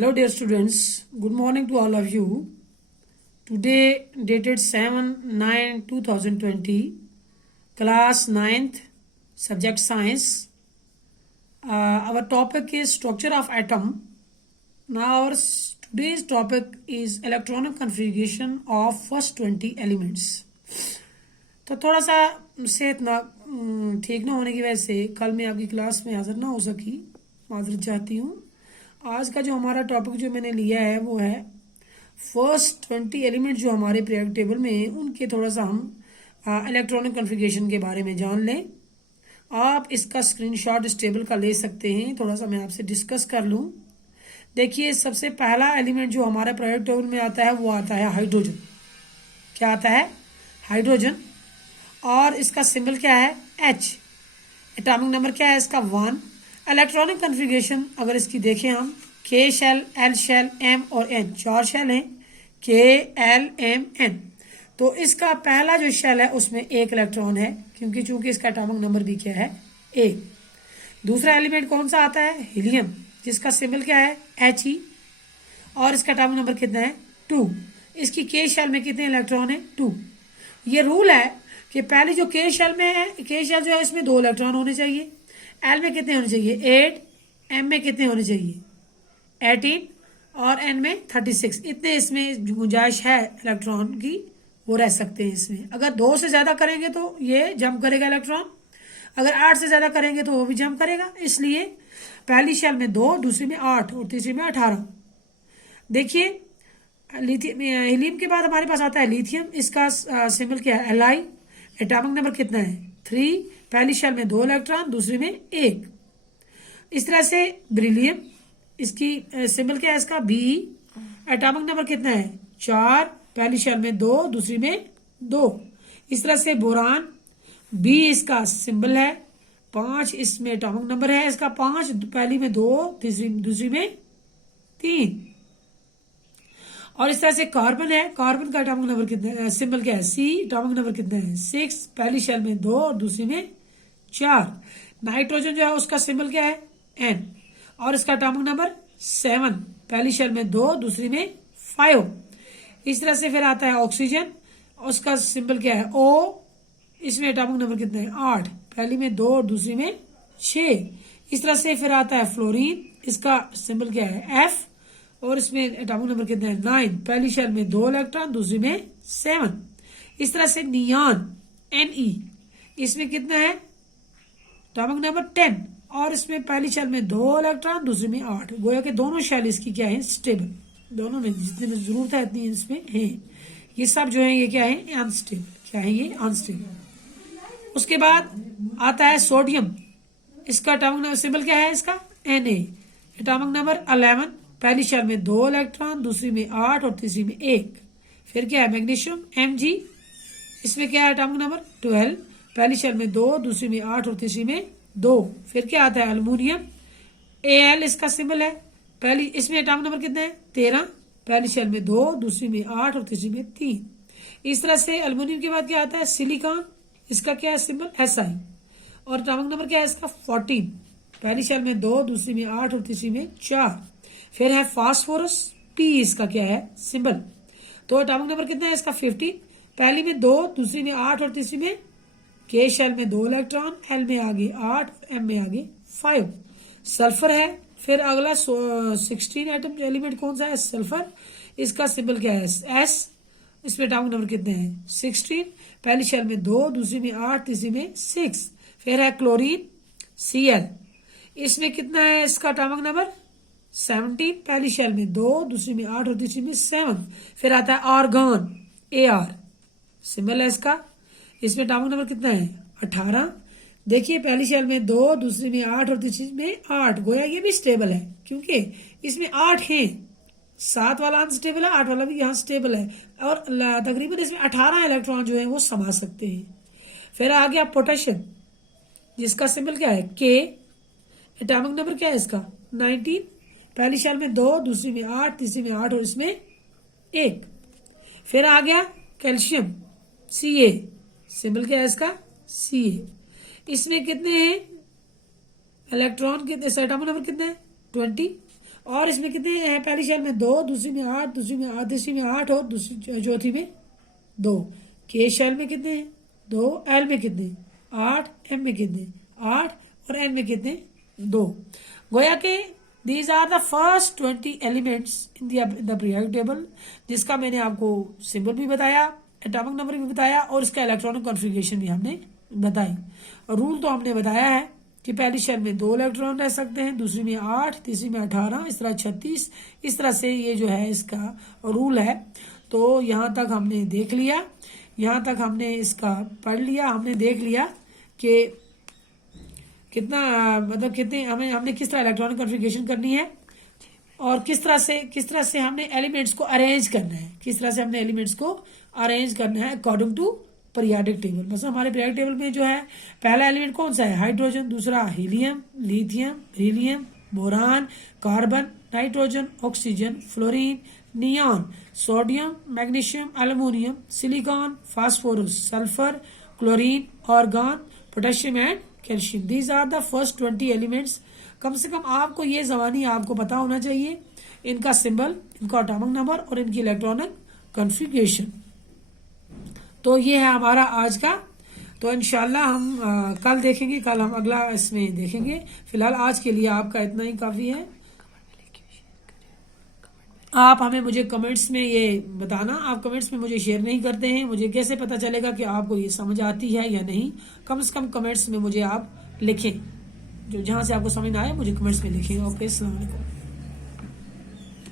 Hello dear students, good morning to all of you. Today dated 7/9/2020, class 9th, subject science. Our topic is structure of atom. Now today's topic is electronic configuration of first 20 elements. तो थोड़ा सा सेहत ना ठीक ना होने की वजह से कल मैं आपकी क्लास में हाजिर ना हो सकी, माजरत चाहती हूँ। आज का जो हमारा टॉपिक जो मैंने लिया है वो है फर्स्ट 20 एलिमेंट जो हमारे पीरियोडिक टेबल में हैं उनके थोड़ा सा हम इलेक्ट्रॉनिक कॉन्फ़िगरेशन के बारे में जान लें। आप इसका स्क्रीनशॉट इस टेबल का ले सकते हैं, थोड़ा सा मैं आपसे डिस्कस कर लूँ। देखिए, सबसे पहला एलिमेंट जो हमारे पीरियोडिक टेबल में आता है वो आता है हाइड्रोजन। क्या आता है? हाइड्रोजन। और इसका सिंबल क्या है? H। एटॉमिक नंबर क्या है इसका? 1। इलेक्ट्रॉनिक कॉन्फ़िगरेशन अगर इसकी देखें हम, K shell, L shell, M और N, 4 शेल हैं, K, L, M, N। तो इसका पहला जो शेल है उसमें 1 इलेक्ट्रॉन है, क्योंकि चूंकि इसका एटॉमिक नंबर भी क्या है? 1। दूसरा एलिमेंट कौन सा आता है? हीलियम, जिसका सिंबल क्या है? He। और इसका एटॉमिक नंबर कितना है? 2। इसकी K शेल में कितने इलेक्ट्रॉन है? 2। ये रूल है कि पहले जो K शेल में है, K शेल जो है इसमें 2 इलेक्ट्रॉन होने चाहिए। L में कितने होने चाहिए? 8। M में कितने होने चाहिए? 18 और N में 36। इतने इसमें गुंजाइश है इलेक्ट्रॉन की, वो रह सकते हैं इसमें। अगर 2 से ज्यादा करेंगे तो ये जंप करेगा इलेक्ट्रॉन, अगर 8 से ज्यादा करेंगे तो वो भी जंप करेगा। इसलिए पहली शेल में 2, दूसरी में 8 और तीसरी में 18। देखिए, हीलियम के बाद हमारे पास आता है लिथियम। इसका सिंबल क्या है? Li। एटॉमिक नंबर कितना है? 3। पहली शेल में 2 इलेक्ट्रॉन, दूसरी में 1। इस तरह से बेरिलियम, इसकी सिंबल क्या है इसका? Be। एटॉमिक नंबर कितना है? 4। पहली शेल में 2, दूसरी में 2। इस तरह से बोरान, B इसका सिंबल है। 5 इसमें एटॉमिक नंबर है इसका 5, पहली में 2, दूसरी में 3। और इस तरह से कार्बन है। कार्बन का एटॉमिक नंबर कितना है? सिंबल क्या है? C। एटॉमिक नंबर कितना है? 6। पहली शेल में 2 और दूसरी में 4। नाइट्रोजन जो है उसका सिंबल क्या है? N। और इसका एटॉमिक नंबर 7। पहली शेल में 2, दूसरी में 5। इस तरह से फिर आता है ऑक्सीजन, उसका सिंबल क्या है? O। इसमें एटॉमिक नंबर कितना है? 8। पहली में 2 और दूसरी में 6। इस तरह से फिर आता है फ्लोरीन, इसका सिंबल क्या है? F। और इसमें एटॉमिक नंबर कितना है? 9। पहली शेल में 2 इलेक्ट्रॉन, दूसरी में 7। इस तरह से नियॉन, Ne, इसमें कितना है? Atomic number 10। और इसमें पहली शेल में 2 इलेक्ट्रॉन, दूसरी में 8। गोया के दोनों शेल इसकी क्या है? स्टेबल। दोनों में जितने में जरूरत है इतनी इसमें है। ये सब जो है ये क्या है? अनस्टेबल। क्या है ये? अनस्टेबल। उसके बाद आता है सोडियम। इसका एटॉमिक नंबर सिंबल क्या है इसका? Na। Atomic number 11। पहली शेल में 2 इलेक्ट्रॉन, दूसरी में 8 और तीसरी में 1। फिर क्या है? Magnesium, Mg। इसमें क्या है? Atomic number 12। पहली शेल में 2, दूसरी में 8 और तीसरी में 2। फिर क्या आता है? अल्युमिनियम, Al इसका सिंबल है। पहली इसमें एटॉमिक नंबर कितना है? 13। पहली शेल में 2, दूसरी में 8 और तीसरी में 3। इस तरह से अल्युमिनियम के बाद क्या आता है? सिलिकॉन, इसका क्या है सिंबल? Si। और एटॉमिक नंबर क्या है इसका? 14। पहली शेल में 2, दूसरी में 8 और तीसरी में 4। फिर है फास्फोरस, P इसका क्या है? सिंबल। तो एटॉमिक नंबर कितना है इसका? 15। पहली में 2, दूसरी में 8 और तीसरी में K शेल में 2 इलेक्ट्रॉन, L में आगे 8, M में आगे 5। सल्फर है। फिर अगला 16 एटम एलिमेंट कौन सा है? सल्फर। इसका सिंबल क्या है? S। इसमें एटॉमिक नंबर कितने हैं? 16। पहली शेल में 2, दूसरी में 8, तीसरी में 6। फिर है क्लोरीन, Cl। इसमें कितना है इसका एटॉमिक नंबर? 17। पहली शेल में 2, दूसरी में 8 और तीसरी में 7। फिर आता है आर्गन, Ar। सिंबल है इसका। इसमें एटॉमिक नंबर कितना है? 18। देखिए, पहली शेल में 2, दूसरी में 8 और तीसरी में 8। गोया ये भी स्टेबल है, क्योंकि इसमें 8 हैं। 7 वाला अनस्टेबल है, 8 वाला भी यहाँ स्टेबल है। और तकरीबन इसमें 18 इलेक्ट्रॉन जो है वो समा सकते हैं। फिर आ गया पोटेशियम, जिसका सिंबल क्या है? K। एटॉमिक नंबर क्या है इसका? 19। पहली शेल में 2, दूसरी में 8, तीसरी में 8 और इसमें 1। फिर आ गया कैल्शियम, Ca। सिंबल क्या है इसका? Ca। इसमें कितने हैं इलेक्ट्रॉन? कितने? एटॉमिक नंबर कितने हैं? 20। और इसमें कितने हैं? पहली शेल में 2, दूसरी में 8, दूसरी में 8, तीसरी में 8 और दूसरी चौथी में 2। के शेल में कितने हैं? 2। एल में कितने? 8। एम में कितने? 8 और एन में कितने? 2। गोया के these are the first 20 elements in the periodic table, जिसका मैंने आपको सिंबल भी बताया, एटॉमिक नंबर भी बताया और इसका इलेक्ट्रॉनिक कॉन्फ़िगरेशन भी हमने बताई। और रूल तो हमने बताया है कि पहली शेल में 2 इलेक्ट्रॉन रह सकते हैं, दूसरी में 8, तीसरी में 18, इस तरह 36। इस तरह से ये जो है इसका रूल है। तो यहाँ तक हमने देख लिया, यहाँ तक हमने इसका पढ़ लिया, हमने देख लिया कि कितना मतलब कितने हमने किस तरह इलेक्ट्रॉनिक कॉन्फ़िगरेशन करनी है और किस तरह से हमने एलिमेंट्स को अरेंज करना है, किस तरह से हमने एलिमेंट्स को अरेंज करना है अकॉर्डिंग टू पीरियोडिक टेबल। मतलब हमारे पीरियोडिक टेबल में जो है पहला एलिमेंट कौन सा है? हाइड्रोजन, दूसरा helium, lithium, beryllium, boron, carbon, nitrogen, oxygen, fluorine, neon, sodium, magnesium, aluminium, silicon, phosphorus, sulphur, chlorine, argon, potassium and calcium. These are the first 20 elements. कम से कम आपको ये ज़बानी आपको पता होना चाहिए, इनका सिंबल, इनका एटॉमिक नंबर और इनकी इलेक्ट्रॉनिक कॉन्फ़िगरेशन। तो ये है हमारा आज का। तो इंशाल्लाह हम कल देखेंगे, कल हम अगला इसमें देखेंगे। फिलहाल आज के लिए आपका इतना ही काफ़ी है। आप हमें मुझे कमेंट्स में ये बताना, आप कमेंट्स में मुझे शेयर नहीं करते हैं, मुझे कैसे पता चलेगा कि आपको ये समझ आती है या नहीं? कम से कम कमेंट्स में मुझे आप लिखें, जो जहाँ से आपको समझ ना आए मुझे कमेंट्स में लिखें। ओके, अस्सलाम वालेकुम।